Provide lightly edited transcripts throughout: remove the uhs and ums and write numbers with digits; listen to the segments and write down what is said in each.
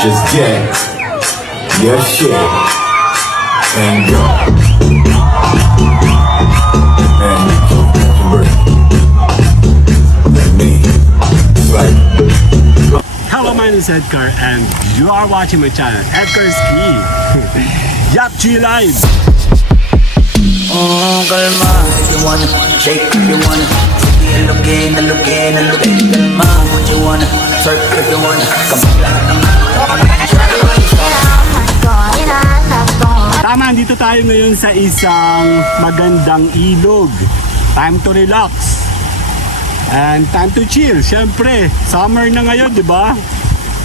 Just get your shit and go. And let me like. Hello, my name is Edgar and you are watching my channel, Edgar's Key. Yap G Live! Oh, kalma, if you wanna shake, if you wanna look in, kalma, what you wanna twerk, if you wanna come Tama, dito tayo ngayon sa isang magandang ilog. Time to relax and time to chill. Siyempre, summer na ngayon, di ba?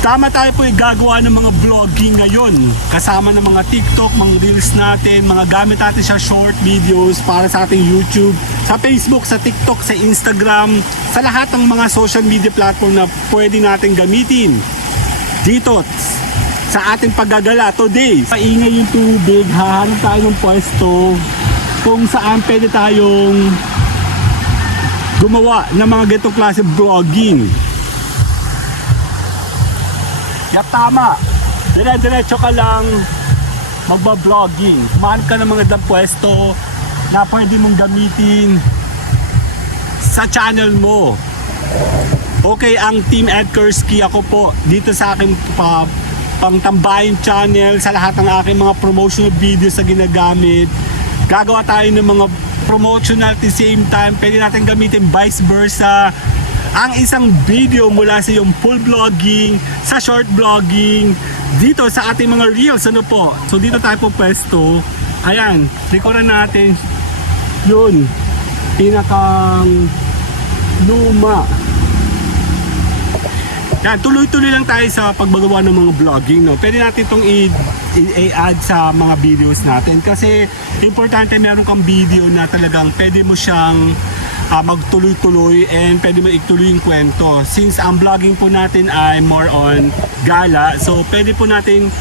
Tama, tayo po gagawa ng mga vlogging ngayon. Kasama ng mga TikTok, mga reels natin, mga gamit natin sa short videos para sa ating YouTube, sa Facebook, sa TikTok, sa Instagram, sa lahat ng mga social media platform na pwede natin gamitin. Dito, sa ating paggagala today, paingay yung tubig, hahanap tayo ng pwesto kung saan pwede tayong gumawa ng mga ganitong klase vlogging. Yap, tama. Dire-diretso ka lang magba-vlogging. Kumahanap ka ng mga pwesto na pwede mong gamitin sa channel mo. Okay, ang Team Edgar's Key, ako po dito sa aking pangtambayan channel, sa lahat ng aking mga promotional videos na ginagamit. Gagawa tayo ng mga promotional at the same time pwede natin gamitin vice versa ang isang video mula sa yung full vlogging, sa short vlogging, dito sa ating mga reels, ano po. So dito tayo po pwesto. Ayan, likuran natin yun, pinakang luma. Yan, tuloy-tuloy lang tayo sa pagbagawa ng mga vlogging, no? Pwede natin itong i-add sa mga videos natin kasi importante meron kang video na talagang pwede mo siyang magtuloy-tuloy and pwede mo ituloy yung kwento. Since ang vlogging po natin ay more on gala, so pwede po natin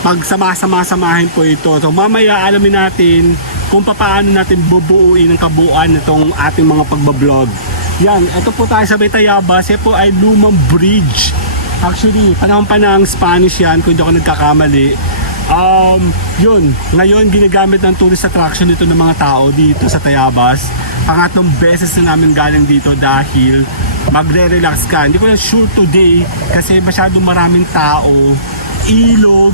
pagsama-samahin po ito. So mamaya alamin natin kung paano natin bubuuin ang kabuuan nitong ating mga pagbablog. Yan, ito po tayo sa Tayabas. Ito po ay lumang bridge. Actually, panahon pa ng Spanish yan kung hindi ako nagkakamali. Yun, ngayon ginagamit ng tourist attraction dito ng mga tao dito sa Tayabas. Pangatlong beses na namin galing dito dahil magre-relax ka. Hindi ko na sure today kasi masyadong maraming tao, ilog,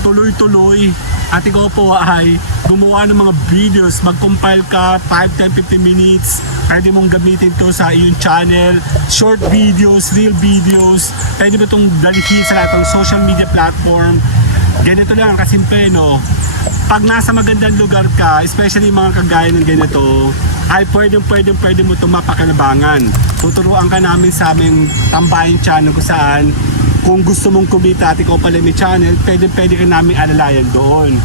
tuloy-tuloy. At ikaw po ay gumawa ng mga videos, mag-compile ka 5, 10, 15 minutes. Pwede mong gamitin to sa iyong channel, short videos, real videos. Pwede mo itong dalihin sa lahat ng social media platform. Ganito lang, kasimple, no? Pag nasa magandang lugar ka, especially mga kagaya ng ganito, ay pwede mo itong mapakinabangan. Tuturuan ka namin sa aming tambayan channel kung saan kung gusto mong kumita at ikaw pala may channel, pwede ka namin alalayan doon.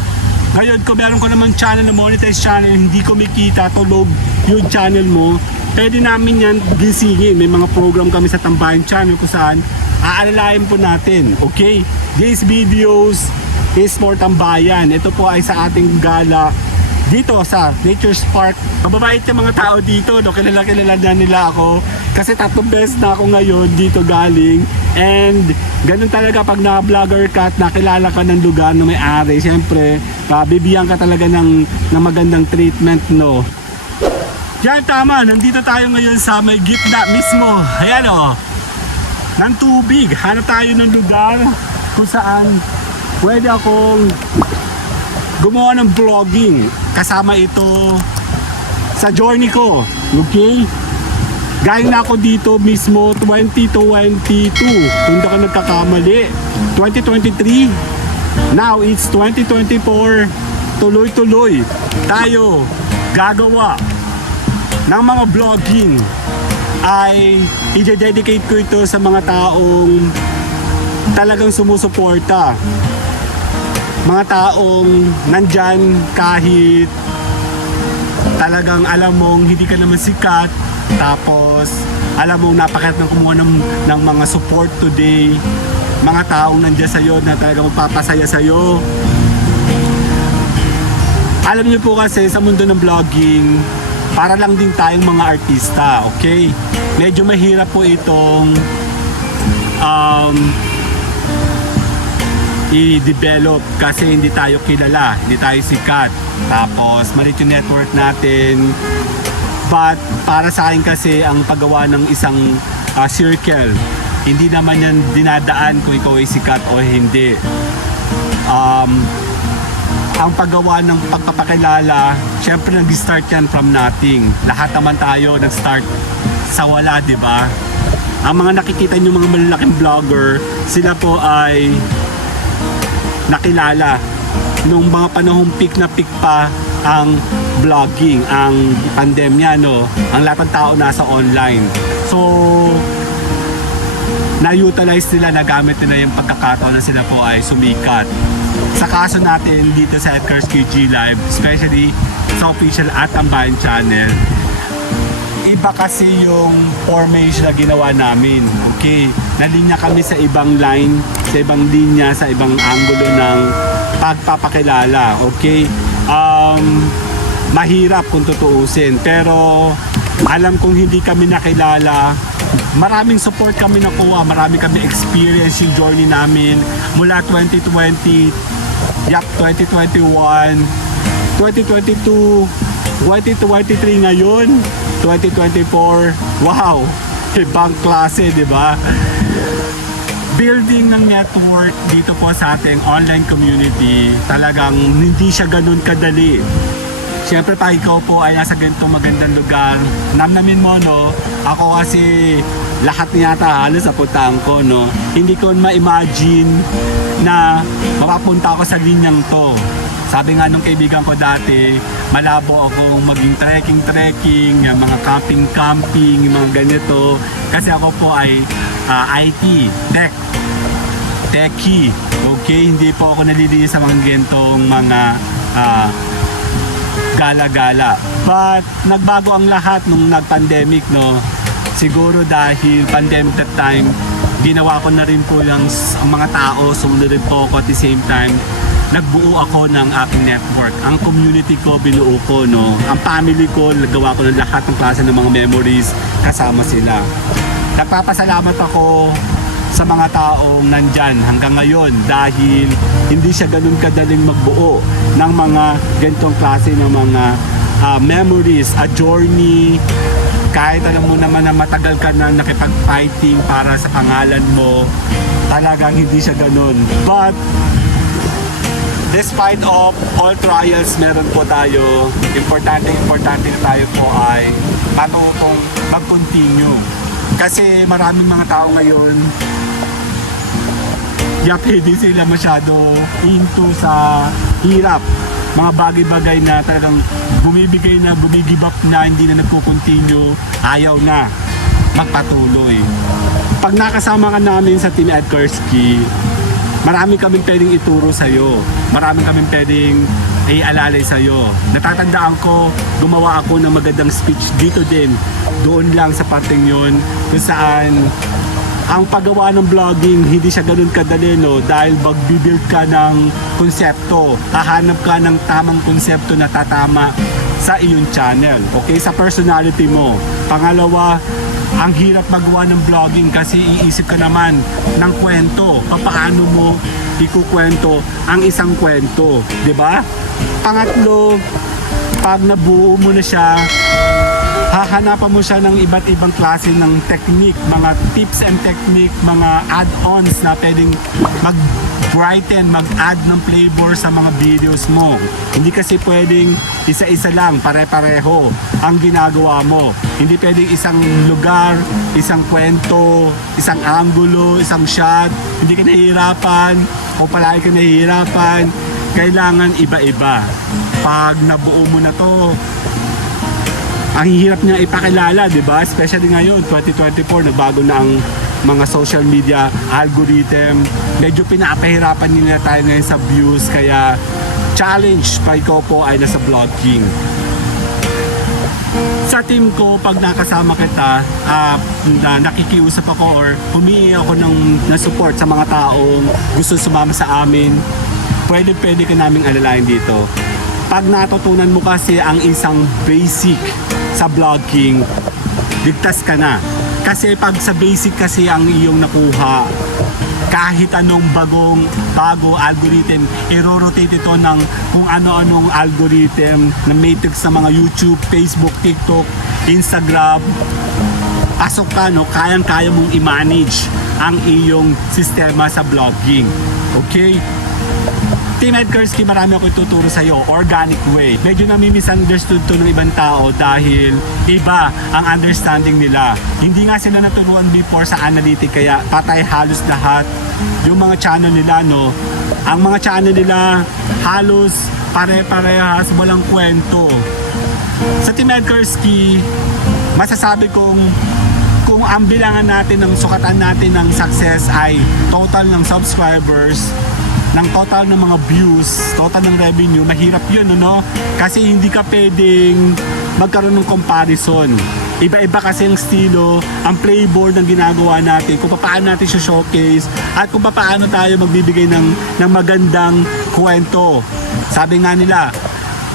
Ngayon, kung meron ka naman channel na monetized channel, hindi kumikita, tulog yung channel mo, pwede namin yan gisingin. May mga program kami sa tambayan channel kung saan aalalayan po natin. Okay? These videos is for tambayan. Ito po ay sa ating gala dito sa Nature's Park. Mababait yung mga tao dito, no? Kilala na nila ako kasi 3 beses na ako ngayon dito galing. And ganun talaga pag na-vlogger ka at nakilala ka ng lugar na may-ari, siyempre bibigyan ka talaga ng magandang treatment, no? Yan, tama, nandito tayo ngayon sa may gitna mismo. Ayan, o, ng tubig. Hanap tayo ng lugar kung saan pwede akong gumawa ng vlogging kasama ito sa journey ko. Okay? Galing na ako dito mismo 2022, kung hindi ako nagkakamali, 2023. Now it's 2024. Tuloy-tuloy tayo gagawa ng mga vlogging. Ay i-dedicate ko ito sa mga taong talagang sumusuporta, mga taong nandyan kahit talagang alam mong hindi ka naman sikat, tapos alam mong napakahirap ng kumuha ng mga support today, mga taong nandyan sa'yo na talagang magpapasaya sa'yo. Alam niyo po kasi sa mundo ng vlogging, para lang din tayong mga artista, okay? Medyo mahirap po itong i-develop kasi hindi tayo kilala, hindi tayo sikat. Tapos maliit yung network natin. But para sa akin kasi ang paggawa ng isang circle, hindi naman yan dinadaan kung ikaw ay sikat o hindi. Ang paggawa ng pagpapakilala, syempre nag-start yan from nothing. Lahat naman tayo nag-start sa wala, di ba? Ang mga nakikita nyo mga malalaking vlogger, sila po ay nakilala nung mga panahong peak na peak pa ang vlogging, ang pandemya, no? Ang lahat ng tao nasa online. So, na-utilize nila, nagamit nila yung pagkakataon na sila po ay sumikat. Sa kaso natin dito sa Edgar's QG Live, especially sa official at Tambayan channel, iba kasi yung formation na ginawa namin. Okay, nalinya kami sa ibang line, sa ibang linya, sa ibang angulo ng pagpapakilala. Okay, mahirap kung tutuusin, pero alam kong hindi kami nakilala. Maraming support kami nakuha, marami kami experience yung journey namin mula 2020, 2021, 2022, 2023 ngayon, 2024. Wow! Ibang klase, di ba? Building ng network dito po sa ating online community, talagang hindi siya ganun kadali. Siyempre pa ikaw po ay nasa ganitong magandang lugar, namnamin mo, no? Ako kasi lahat yata halos sa putang ko, no? Hindi ko ma-imagine na mapapunta ako sa linyang to. Sabi nga nung kaibigan ko dati, malabo akong maging trekking, yung mga camping, yung mga ganito. Kasi ako po ay IT, techie. Okay, hindi po ako nalilinis sa mga ganitong mga gala-gala. But nagbago ang lahat nung nag-pandemic, no? Siguro dahil pandemic that time, ginawa ko na rin po ang mga tao, sumunod rin po ako at the same time, nagbuo ako ng aking network. Ang community ko, binuo ko, no? Ang family ko, nagawa ko ng lahat ng klase ng mga memories, kasama sila. Nagpapasalamat ako sa mga taong nandyan hanggang ngayon dahil hindi siya ganun kadaling magbuo ng mga ganitong klase ng mga memories, a journey. Kahit alam mo naman na matagal ka na nakipag-fighting para sa pangalan mo, talagang hindi siya ganun. But despite of all trials, meron po tayo, importante na tayo po ay matutong mag-continue. Kasi maraming mga tao ngayon, hindi sila masyado into sa hirap. Mga bagay-bagay na talagang bumigib up na, hindi na nagko-continue, ayaw na magpatuloy. Pag nakasama ka namin sa Team Edgarski, marami kaming pwedeng ituro sa'yo. Marami kaming pwedeng ialala sa'yo. Natatandaan ko, gumawa ako ng magandang speech dito din. Doon lang sa parting yun, kung saan ang paggawa ng vlogging, hindi siya ganun kadali, no? Dahil magbibuild ka ng konsepto. Hahanap ka ng tamang konsepto na tatama sa iyong channel. Okay? Sa personality mo. Pangalawa, ang hirap magawa ng vlogging kasi iisip ka naman ng kwento. Paano mo ikukwento ang isang kwento, di ba? Pangatlo, pag nabuo mo na siya, hahanapan mo siya ng iba't ibang klase ng technique, mga tips and technique, mga add-ons na pwedeng mag-brighten, mag-add ng flavor sa mga videos mo. Hindi kasi pwedeng isa-isa lang, pare-pareho ang ginagawa mo. Hindi pwedeng isang lugar, isang kwento, isang angulo, isang shot. Hindi ka nahihirapan o palagi ka nahihirapan. Kailangan iba-iba. Pag nabuo mo na to, ang hirap niya ipakilala, di ba? Especially ngayon, 2024, nagbago na ang mga social media algorithm. Medyo pinapahirapan nila tayo ngayon sa views, kaya challenge pa ikaw po ay nasa vlogging. Sa team ko, pag nakasama kita, nakikiusap ako or humingi ako ng support sa mga taong gusto sumama sa amin, pwede ka naming alalayan dito. Pag natutunan mo kasi ang isang basic sa vlogging, ligtas ka na. Kasi pag sa basic kasi ang iyong nakuha, kahit anong bago algorithm, i-rotate ito ng kung ano-anong algorithm na matrix sa mga YouTube, Facebook, TikTok, Instagram. Pasok ka, no? Kayang-kaya mong i-manage ang iyong sistema sa vlogging. Okay? Team Ed Kursky, marami ako ituturo sa iyo, organic way. Medyo nami-misunderstood to ng ibang tao dahil iba ang understanding nila. Hindi nga sila naturuan before sa analytic, kaya patay halos lahat yung mga channel nila, no? Ang mga channel nila halos pare-parehas, walang kwento. Sa Team Ed Kursky, masasabi kong kung ang bilangan natin ng sukatan natin ng success ay total ng subscribers, ng total ng mga views, total ng revenue, mahirap yun, ano? Kasi hindi ka pwedeng magkaroon ng comparison. Iba-iba kasi ang estilo, ang playboard ng ginagawa natin, kung paano natin siya showcase, at kung paano tayo magbibigay ng magandang kwento. Sabi nga nila,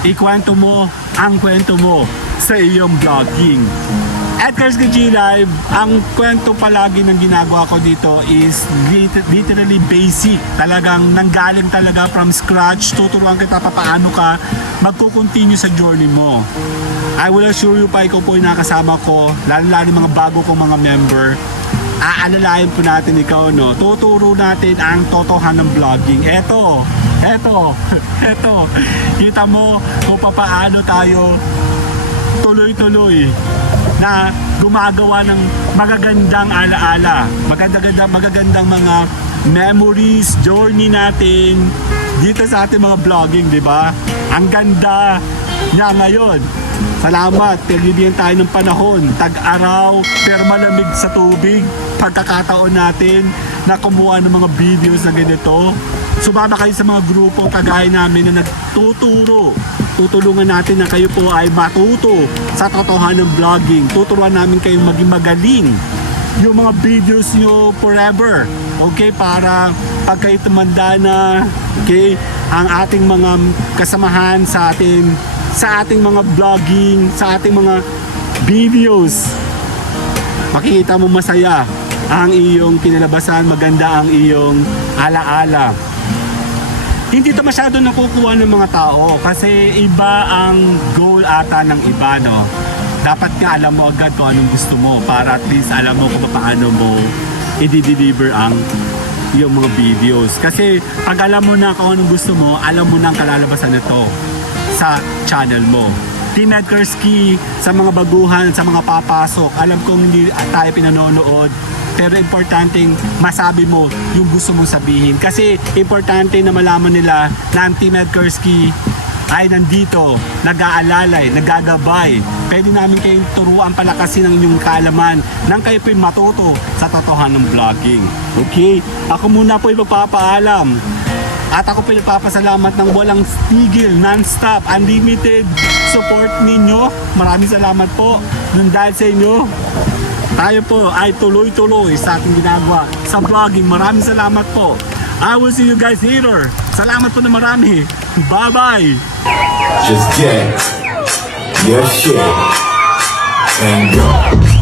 ikwento mo ang kwento mo sa iyong vlogging. At Kursky G Live, ang kwento palagi ng ginagawa ko dito is literally basic. Talagang nanggaling talaga from scratch. Tuturuan kita paano ka magkukontinue sa journey mo. I will assure you pa, ikaw po yung nakasama ko, lalo-lalo mga bago kong mga member. Aalalayan po natin ikaw, no? Tuturo natin ang totohanan ng vlogging. Eto. Kita mo kung paano tayo tuloy-tuloy na gumagawa ng magagandang alaala, magagandang mga memories, journey natin dito sa ating mga vlogging, di ba? Ang ganda niya ngayon. Salamat, nagbibigyan tayo ng panahon, tag-araw, pero malamig sa tubig, pagkakataon natin na kumuha ng mga videos na ganito. Sumama kayo sa mga grupo kagaya namin na nagtuturo. Tutulungan natin na kayo po ay matuto sa totohanan ng vlogging. Tuturuan namin kayo maging magaling yung mga videos nyo forever. Okay, para pag kayo tumanda na, okay, ang ating mga kasamahan sa ating mga vlogging, sa ating mga videos, makikita mo masaya ang iyong kinalabasan, maganda ang iyong alaala. Hindi ito masyado nakukuha ng mga tao kasi iba ang goal ata ng iba, no? Dapat nga alam mo agad kung anong gusto mo para at least alam mo kung paano mo i-deliver ang yung mga videos. Kasi pag alam mo na kung anong gusto mo, alam mo na ang kalalabasan nito sa channel mo. Team Ed Kursky, sa mga baguhan, sa mga papasok, alam kong hindi tayo pinanonood, pero importanteng masabi mo yung gusto mong sabihin. Kasi importante na malaman nila na ang Team Ed Kursky ay nandito, nag-aalalay, nagagabay. Pwede namin kayong turuan, palakasin ang inyong kaalaman nang kayo po'y matuto sa totohanan ng vlogging. Okay? Ako muna po'y magpapaalam. At ako po'y nagpapasalamat ng walang tigil, non-stop, unlimited support ninyo. Maraming salamat po. Nung dahil sa inyo, tayo po ay tuloy-tuloy sa ating ginagawa sa vlogging. Maraming salamat po. I will see you guys later. Salamat po na marami. Bye-bye! Just get your shit and go.